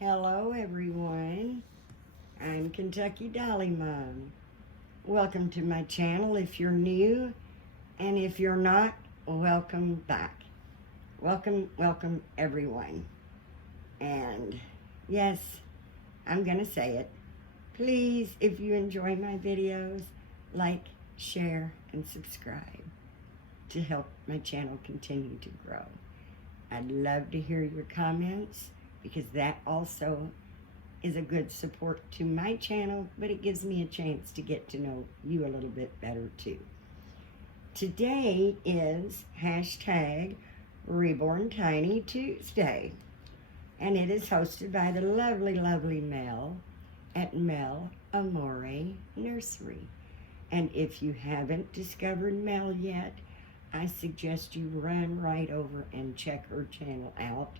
Hello everyone, I'm Kentucky Dolly Mom. Welcome to my channel if you're new, and if you're not, welcome back. Welcome everyone. And yes, I'm gonna say it. Please, if you enjoy my videos, like, share, and subscribe to help my channel continue to grow. I'd love to hear your comments, because that also is a good support to my channel, but it gives me a chance to get to know you a little bit better too. Today is hashtag Reborn Tiny Tuesday, and it is hosted by the lovely Mel at Amorè Nursery. And if you haven't discovered Mel yet, I suggest you run right over and check her channel out.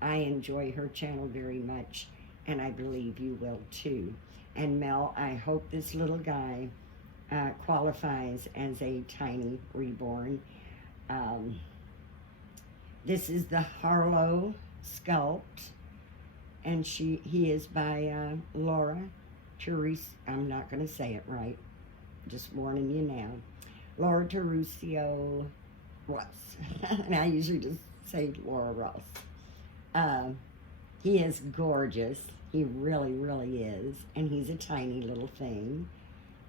I enjoy her channel very much, and I believe you will too. And Mel, I hope this little guy qualifies as a tiny reborn. This is the Harlow sculpt, and he is by Laura Therese. I'm not going to say it right, just warning you now. Laura Terusio Ross. And I usually just say Laura Ross. He is gorgeous. He really is. And he's a tiny little thing.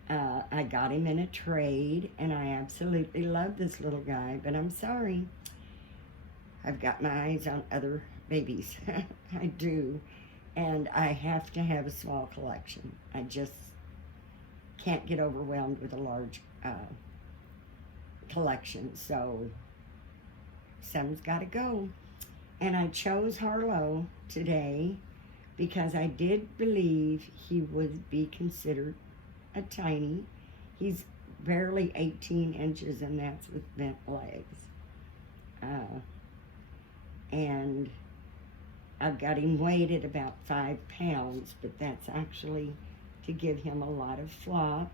I got him in a trade, and I absolutely love this little guy, but I'm sorry. I've got my eyes on other babies. I do. And I have to have a small collection. I just can't get overwhelmed with a large collection. So some's got to go. And I chose Harlow today because I did believe he would be considered a tiny. He's barely 18 inches, and that's with bent legs. And I've got him weighed at about 5 pounds, but that's actually to give him a lot of flop.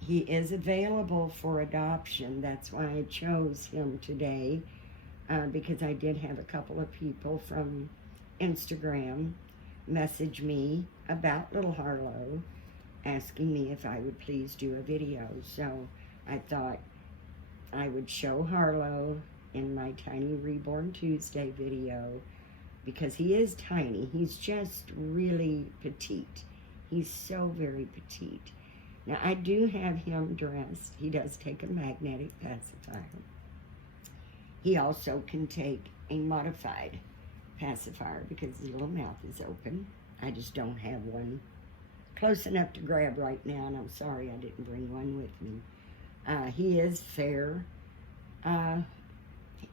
He is available for adoption. That's why I chose him today. Because I did have a couple of people from Instagram message me about little Harlow, asking me if I would please do a video. So I thought I would show Harlow in my Tiny Reborn Tuesday video, because he is tiny. He's just really petite. He's so very petite. Now I do have him dressed. He does take a magnetic pacifier. He also can take a modified pacifier because his little mouth is open. I just don't have one close enough to grab right now, and I'm sorry I didn't bring one with me. He is fair.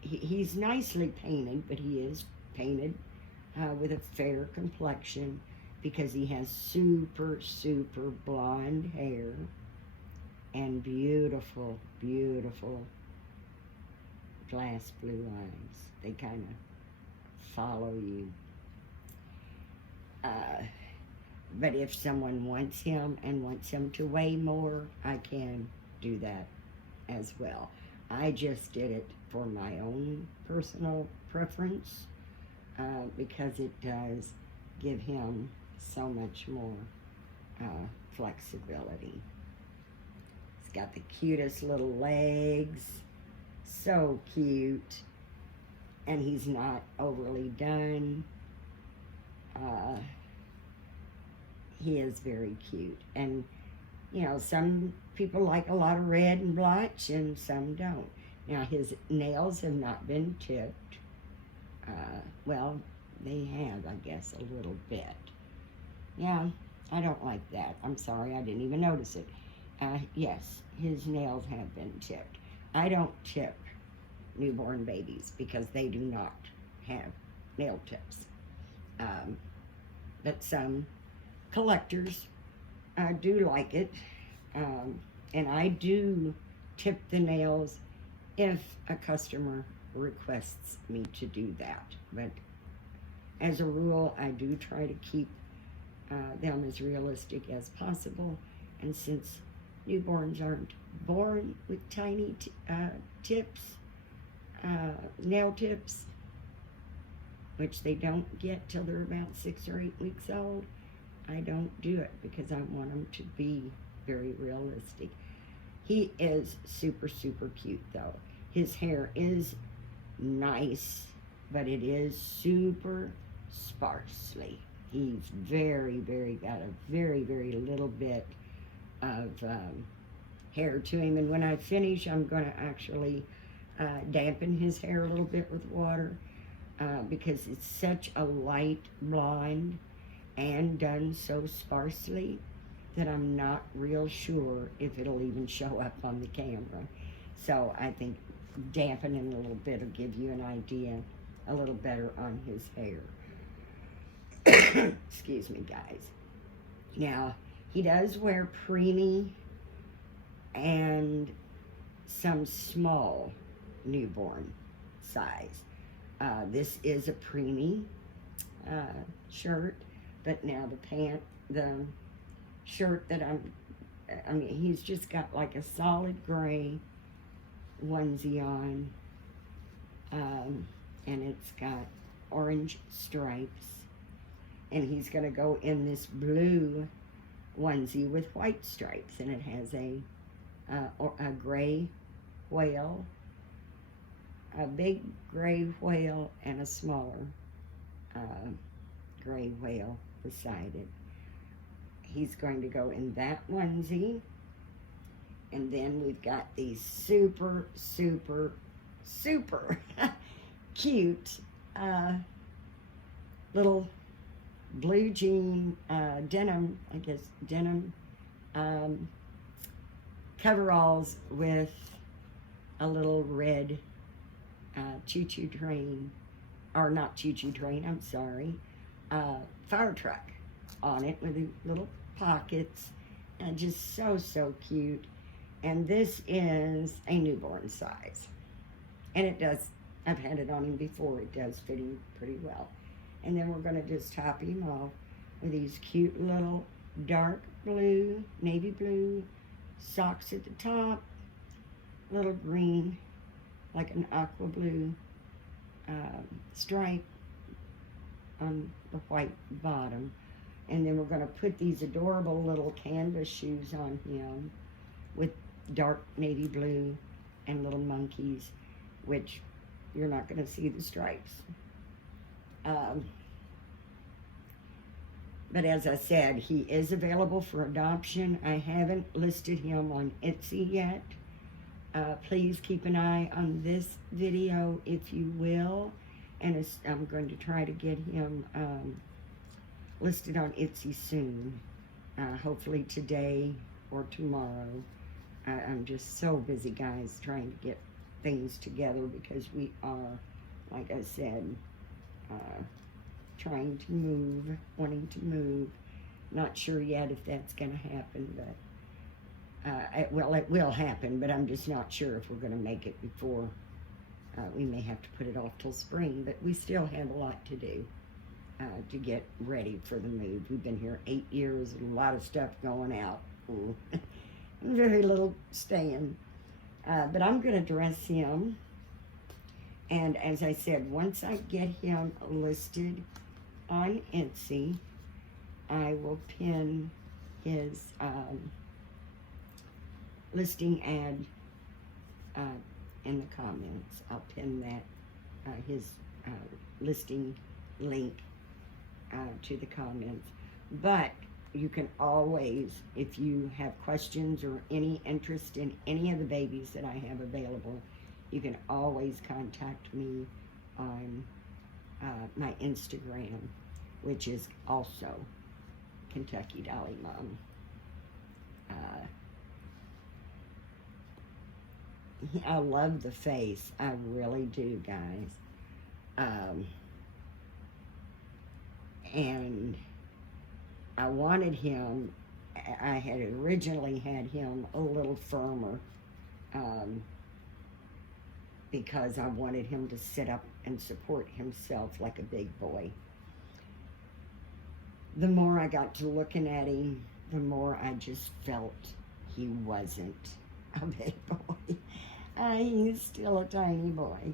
He's nicely painted, but he is painted with a fair complexion because he has super blonde hair and beautiful glass blue eyes. They kind of follow you. But if someone wants him and wants him to weigh more, I can do that as well. I just did it for my own personal preference because it does give him so much more flexibility. He's got the cutest little legs. So cute, and he's not overly done. He is very cute, and you know, some people like a lot of red and blotch, and some don't. Now his nails have not been tipped. Well, they have, I guess, a little bit. Yeah, I don't like that. I'm sorry, I didn't even notice it. Yes, his nails have been tipped. I don't tip newborn babies because they do not have nail tips. But some collectors do like it. And I do tip the nails if a customer requests me to do that. But as a rule, I do try to keep them as realistic as possible. And since newborns aren't born with tiny tips, nail tips, which they don't get till they're about 6 or 8 weeks old, I don't do it because I want them to be very realistic. He is super, super cute though. His hair is nice, but it is super sparsely. He's got a very, very little bit of hair to him. And when I finish, I'm going to actually dampen his hair a little bit with water because it's such a light blonde and done so sparsely that I'm not real sure if it'll even show up on the camera. So I think dampening a little bit will give you an idea a little better on his hair. Excuse me, guys. Now, he does wear preemie and some small newborn size. This is a preemie shirt, but now the shirt that he's just got like a solid gray onesie on, and it's got orange stripes, and he's going to go in this blue onesie with white stripes, and it has a gray whale, a big gray whale, and a smaller gray whale beside it. He's going to go in that onesie. And then we've got these super, super, super cute little blue jean denim coveralls with a little red choo-choo train, or not choo-choo train, I'm sorry, fire truck on it with the little pockets, and just so, so cute. And this is a newborn size. And it does, I've had it on him before, it does fit him pretty well. And then we're gonna just top him off with these cute little dark blue, navy blue socks at the top, little green, like an aqua blue stripe on the white bottom. And then we're gonna put these adorable little canvas shoes on him with dark navy blue and little monkeys, which you're not going to see the stripes. But as I said, he is available for adoption. I haven't listed him on Etsy yet. Please keep an eye on this video if you will, and I'm going to try to get him listed on Etsy soon, hopefully today or tomorrow. I'm just so busy, guys, trying to get things together because we are, like I said, trying to move, wanting to move. Not sure yet if that's going to happen, but, well, it will happen, but I'm just not sure if we're going to make it before. We may have to put it off till spring, but we still have a lot to do to get ready for the move. We've been here 8 years, a lot of stuff going out. Very little staying, but I'm going to dress him, and as I said, once I get him listed on Etsy, I will pin his listing ad in the comments. I'll pin that his listing link to the comments. But you can always, if you have questions or any interest in any of the babies that I have available, you can always contact me on my Instagram, which is also Kentucky Dolly Mom. I love the face. I really do, guys. And I wanted him, I had originally had him a little firmer because I wanted him to sit up and support himself like a big boy. The more I got to looking at him, the more I just felt he wasn't a big boy. He's still a tiny boy.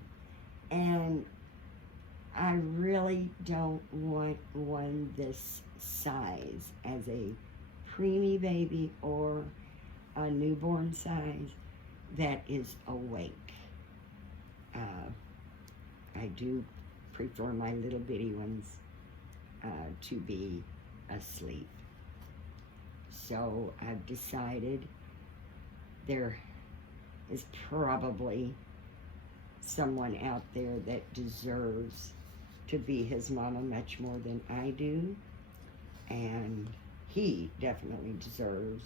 And I really don't want one this size as a preemie baby or a newborn size that is awake. I do prefer my little bitty ones to be asleep. So I've decided there is probably someone out there that deserves to be his mama much more than I do, and he definitely deserves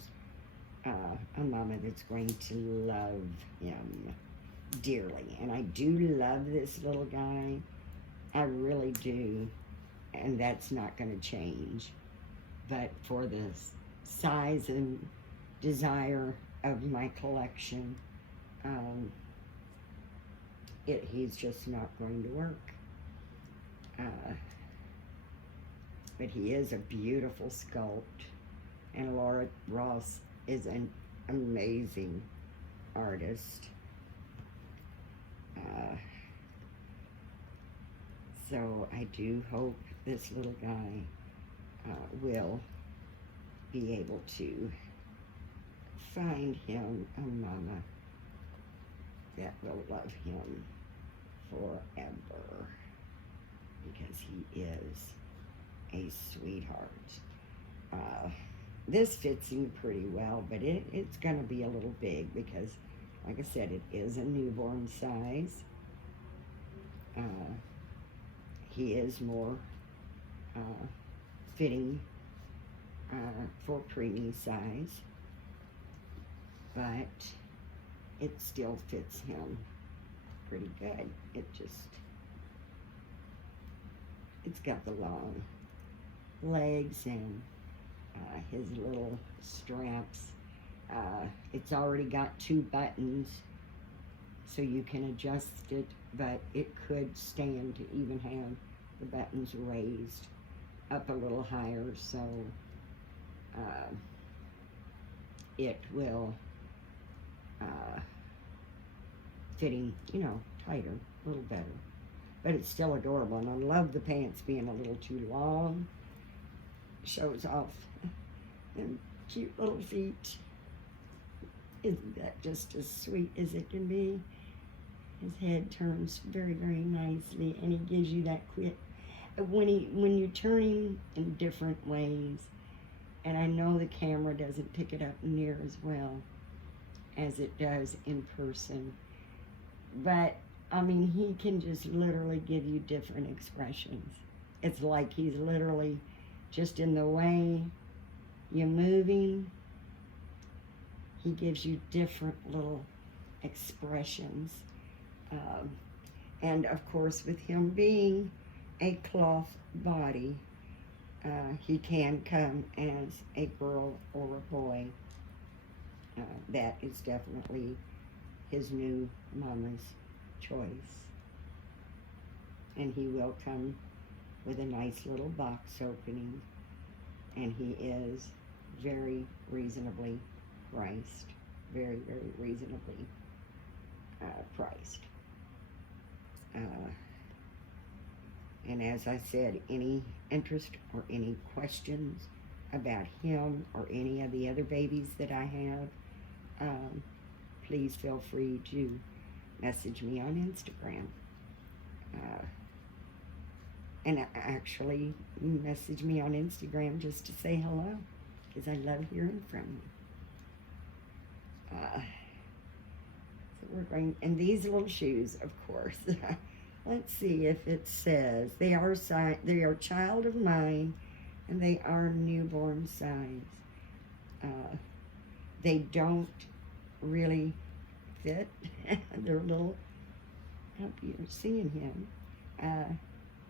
a mama that's going to love him dearly. And I do love this little guy, I really do, and that's not going to change. But for the size and desire of my collection, he's just not going to work. But he is a beautiful sculpt, and Laura Ross is an amazing artist. So I do hope this little guy will be able to find him a mama that will love him forever, because he is a sweetheart. This fits him pretty well, but it's going to be a little big because, like I said, it is a newborn size. He is more fitting for preemie size, but it still fits him pretty good. It's got the long legs and his little straps. It's already got 2 buttons, so you can adjust it, but it could stand to even have the buttons raised up a little higher, so it will fit him, tighter, a little better. But it's still adorable, and I love the pants being a little too long. Shows off them cute little feet. Isn't that just as sweet as it can be? His head turns very, very nicely, and he gives you that quick, when you turn him in different ways, and I know the camera doesn't pick it up near as well as it does in person, but I mean, he can just literally give you different expressions. It's like he's literally just in the way you're moving, he gives you different little expressions. And of course, with him being a cloth body, he can come as a girl or a boy. That is definitely his new mama's choice. And he will come with a nice little box opening, and he is very reasonably priced. Very, very reasonably priced. And as I said, any interest or any questions about him or any of the other babies that I have, please feel free to message me on Instagram. And actually message me on Instagram just to say hello, because I love hearing from you. So we're going, and these little shoes, of course. Let's see if it says they are child of mine, and they are newborn size. They don't really fit. They're little. I hope you're seeing him.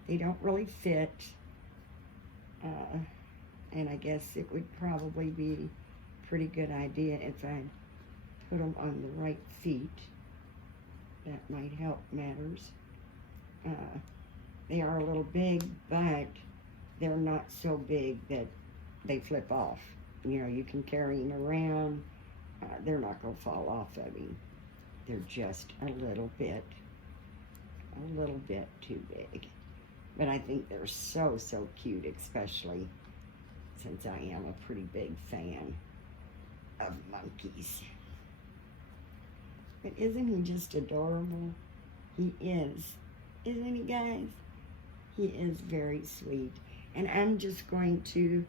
They don't really fit, and I guess it would probably be a pretty good idea if I put them on the right feet. That might help matters. They are a little big, but they're not so big that they flip off. You can carry them around. They're not going to fall off of him. They're just a little bit too big. But I think they're so, so cute, especially since I am a pretty big fan of monkeys. But isn't he just adorable? He is. Isn't he, guys? He is very sweet. And I'm just going to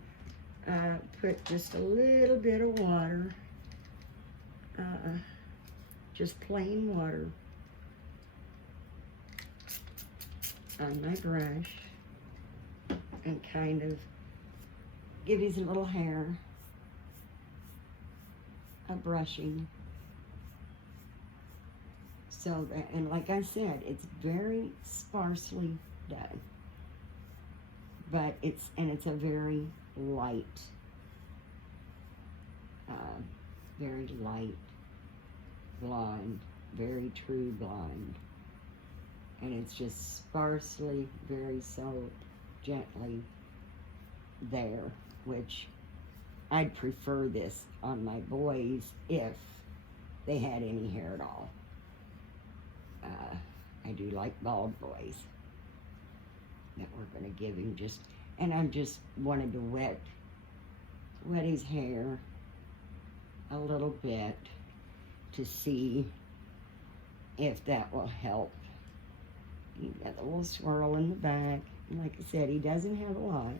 put just a little bit of water, just plain water, on my brush and kind of give his little hair a brushing. So that, and like I said, it's very sparsely done, but it's a very light, blonde, very true blonde, and it's just sparsely, very so gently there, which I'd prefer this on my boys if they had any hair at all. I do like bald boys that we're going to give him just, and I just wanted to wet his hair a little bit to see if that will help. He's got a little swirl in the back. And like I said, he doesn't have a lot.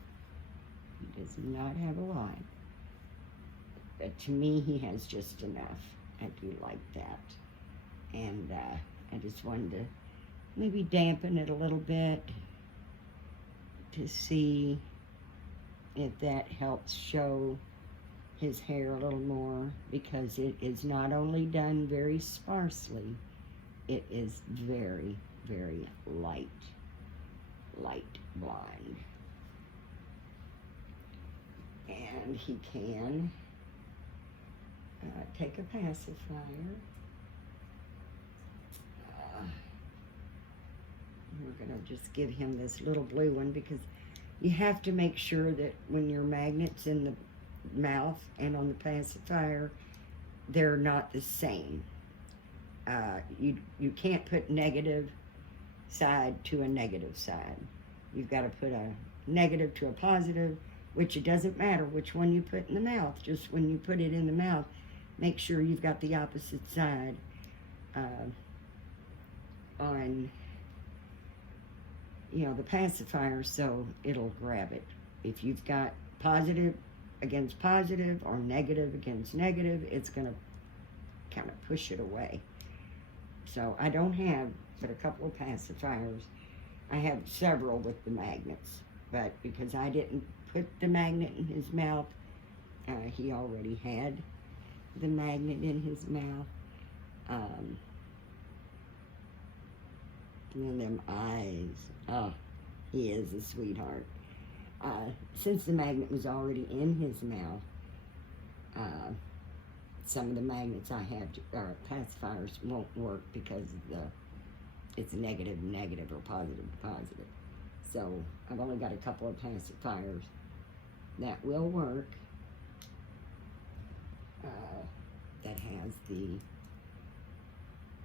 He does not have a lot. But to me, he has just enough. I do like that. And I just wanted to maybe dampen it a little bit to see if that helps show his hair a little more, because it is not only done very sparsely, it is very, very light blonde. And he can take a pacifier. We're going to just give him this little blue one, because you have to make sure that when your magnet's in the mouth and on the pacifier, they're not the same. You can't put negative side to a negative side. You've got to put a negative to a positive, which it doesn't matter which one you put in the mouth. Just when you put it in the mouth, make sure you've got the opposite side on, you know, the pacifier, so it'll grab it. If you've got positive against positive or negative against negative, it's going to kind of push it away. So I don't have but a couple of pacifiers. I have several with the magnets, but because I didn't put the magnet in his mouth, he already had the magnet in his mouth. And them eyes, oh, he is a sweetheart. Since the magnet was already in his mouth, some of the magnets I have, or pacifiers, won't work because of it's negative, or positive, positive. So I've only got a couple of pacifiers that will work, that has the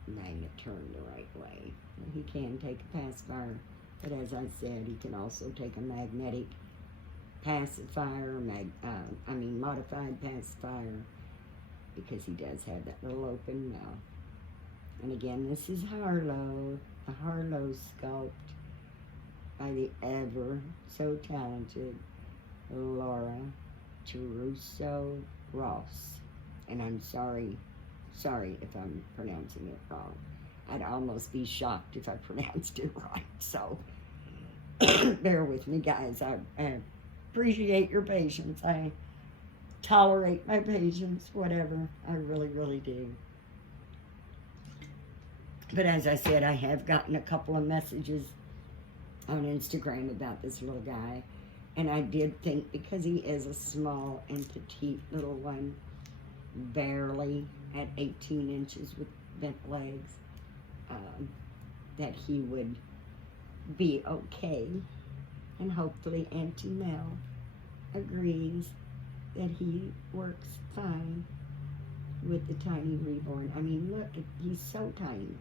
magnet turned the right way. And he can take a pacifier, but as I said, he can also take a magnetic pacifier, modified pacifier, because he does have that little open mouth. And again, this is Harlow, a Harlow sculpt by the ever so talented Laura Caruso Ross. And I'm sorry if I'm pronouncing it wrong. I'd almost be shocked if I pronounced it right. So bear with me, guys. I appreciate your patience. I tolerate my patience, whatever. I really, really do. But as I said, I have gotten a couple of messages on Instagram about this little guy. And I did think, because he is a small and petite little one, barely at 18 inches with bent legs, that he would be okay. And hopefully Auntie Mel agrees that he works fine with the tiny reborn. I mean, look, he's so tiny.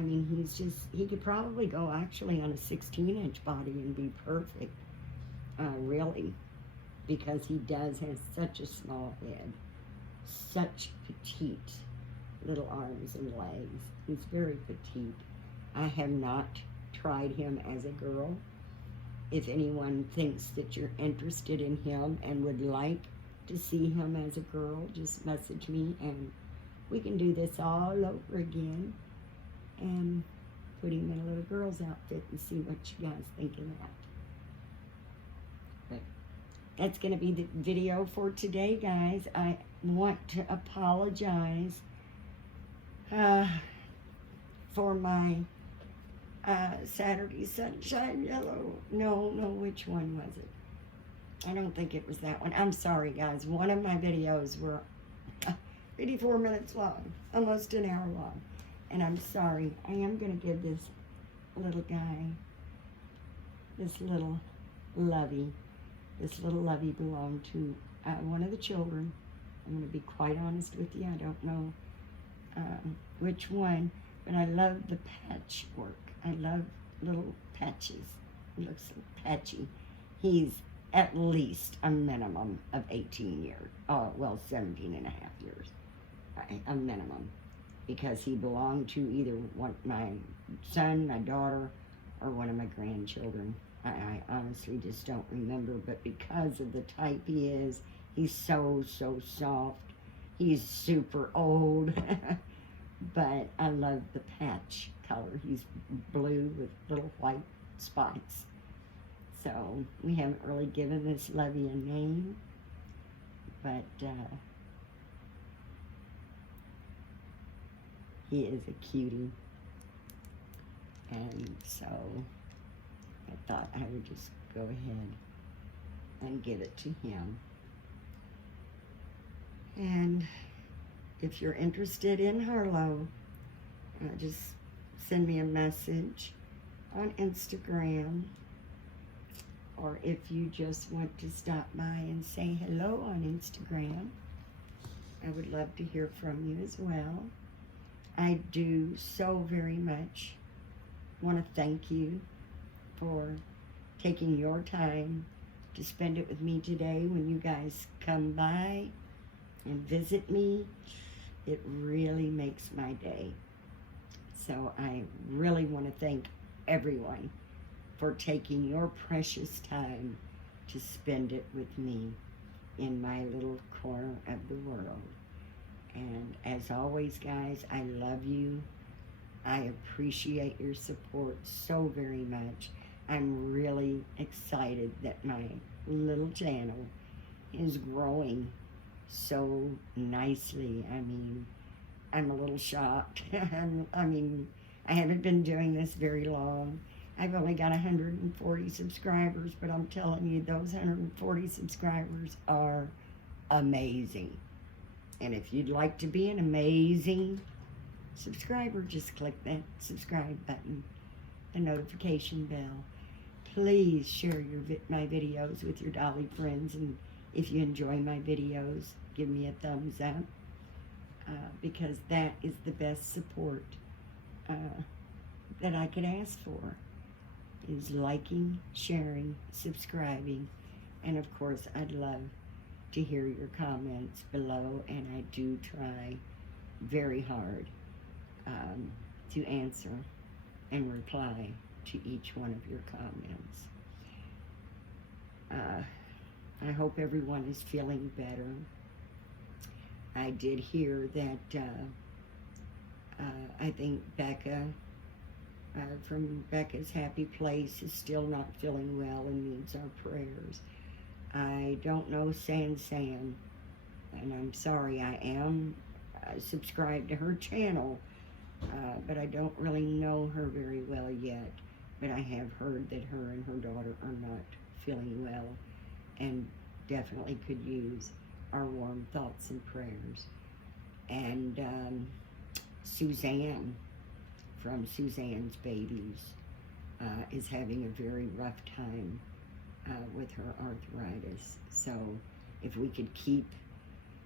I mean, he could probably go actually on a 16-inch body and be perfect, really, because he does have such a small head, such petite little arms and legs. He's very petite. I have not tried him as a girl. If anyone thinks that you're interested in him and would like to see him as a girl, just message me and we can do this all over again and put him in a little girl's outfit and see what you guys think of that. But that's going to be the video for today, guys. I want to apologize for my Saturday Sunshine Yellow. No, which one was it? I don't think it was that one. I'm sorry, guys. One of my videos were 84 minutes long, almost an hour long. And I'm sorry. I am going to give this little guy, this little lovey belonged to one of the children. I'm going to be quite honest with you. I don't know which one, but I love the patchwork. I love little patches. He looks so patchy. He's at least a minimum of 18 years. Oh, well, 17 and a half years. A minimum. Because he belonged to either my son, my daughter, or one of my grandchildren. I honestly just don't remember, but because of the type he is, he's so soft. He's super old. But I love the patch color. He's blue with little white spots. So we haven't really given this lovey a name, but he is a cutie. And so I thought I would just go ahead and give it to him. And if you're interested in Harlow, just send me a message on Instagram, or if you just want to stop by and say hello on Instagram, I would love to hear from you as well. I do so very much want to thank you for taking your time to spend it with me today when you guys come by and visit me. It really makes my day. So I really want to thank everyone for taking your precious time to spend it with me in my little corner of the world. And as always, guys, I love you. I appreciate your support so very much. I'm really excited that my little channel is growing so nicely. I mean, I'm a little shocked. I mean, I haven't been doing this very long. I've only got 140 subscribers, but I'm telling you, those 140 subscribers are amazing. And if you'd like to be an amazing subscriber, just click that subscribe button, the notification bell. Please share my videos with your dolly friends, and if you enjoy my videos, give me a thumbs up, because that is the best support that I could ask for, is liking, sharing, subscribing, and of course I'd love to hear your comments below, and I do try very hard to answer and reply to each one of your comments. I hope everyone is feeling better. I did hear that I think Becca from Becca's Happy Place is still not feeling well and needs our prayers. I don't know Sam, and I'm sorry, I am subscribed to her channel, but I don't really know her very well yet. But I have heard that her and her daughter are not feeling well and definitely could use our warm thoughts and prayers. And Suzanne from Suzanne's Babies is having a very rough time with her arthritis. So if we could keep,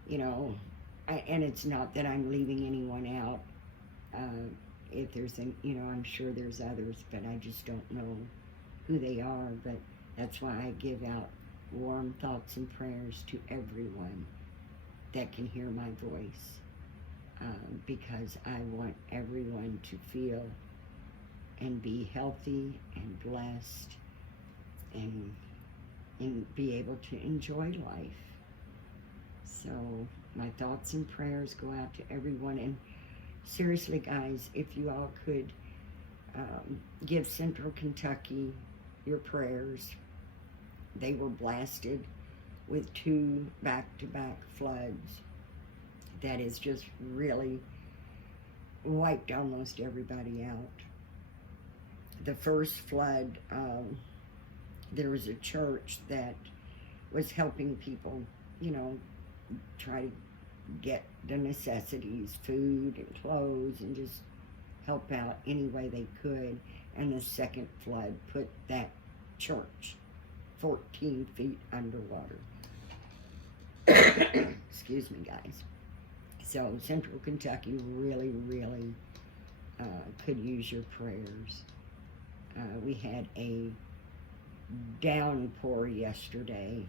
and it's not that I'm leaving anyone out if there's an, I'm sure there's others, but I just don't know who they are. But that's why I give out warm thoughts and prayers to everyone that can hear my voice, because I want everyone to feel and be healthy and blessed and be able to enjoy life. So my thoughts and prayers go out to everyone. And seriously, guys, if you all could give Central Kentucky your prayers. They were blasted with 2 back-to-back floods that has just really wiped almost everybody out. The first flood, there was a church that was helping people, try to get the necessities, food and clothes, and just help out any way they could. And the second flood put that church 14 feet underwater. Excuse me, guys. So Central Kentucky really, really could use your prayers. We had a downpour yesterday,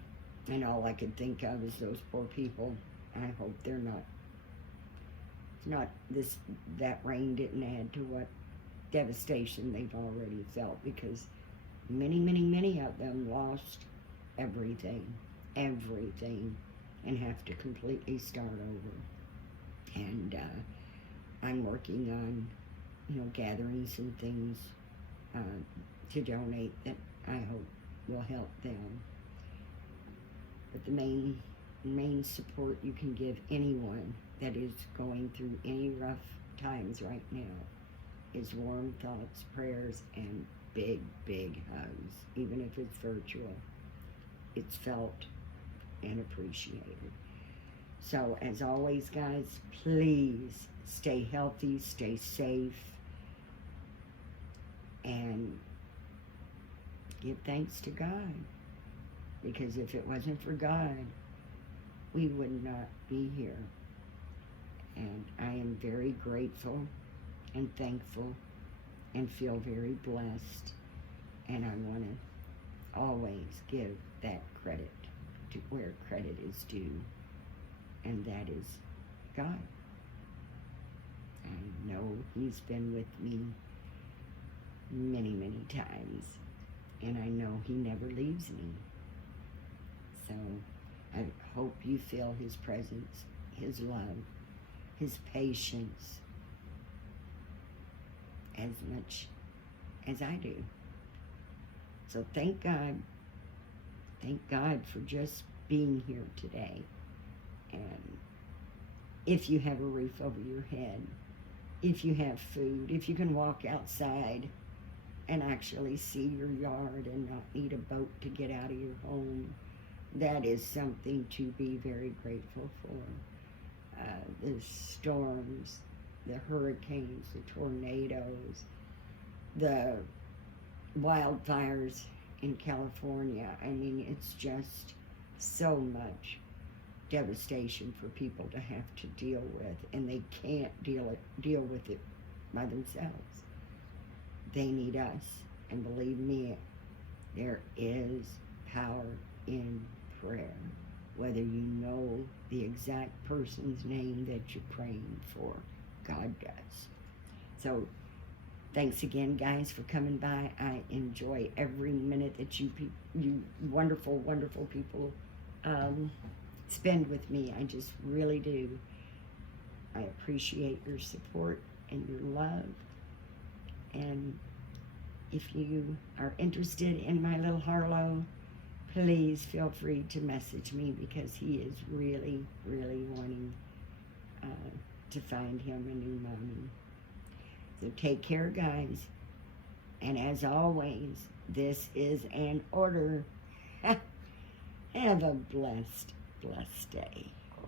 and all I could think of is those poor people. I hope they're not that rain didn't add to what devastation they've already felt, because many, many, many of them lost everything, and have to completely start over. And I'm working on, gathering some things to donate that I hope will help them. But the main support you can give anyone that is going through any rough times right now is warm thoughts, prayers, and big, big hugs. Even if it's virtual, it's felt and appreciated. So as always, guys, please stay healthy, stay safe, and give thanks to God. Because if it wasn't for God, we would not be here. And I am very grateful and thankful and feel very blessed. And I want to always give that credit to where credit is due, and that is God. I know He's been with me many, many times, and I know He never leaves me. So I hope you feel His presence, His love, His patience as much as I do. So thank God. Thank God for just being here today. And if you have a roof over your head, if you have food, if you can walk outside and actually see your yard and not need a boat to get out of your home, that is something to be very grateful for. The storms, the hurricanes, the tornadoes, the wildfires in California. I mean, it's just so much devastation for people to have to deal with, and they can't deal with it by themselves. They need us, and believe me, there is power in prayer, whether you know the exact person's name that you're praying for. God does. So thanks again, guys, for coming by. I enjoy every minute that you wonderful, wonderful people spend with me. I just really do. I appreciate your support and your love. And if you are interested in my little Harlow, please feel free to message me, because he is really, really wanting to find him a new mommy. So take care, guys. And as always, this is an order. Have a blessed, blessed day.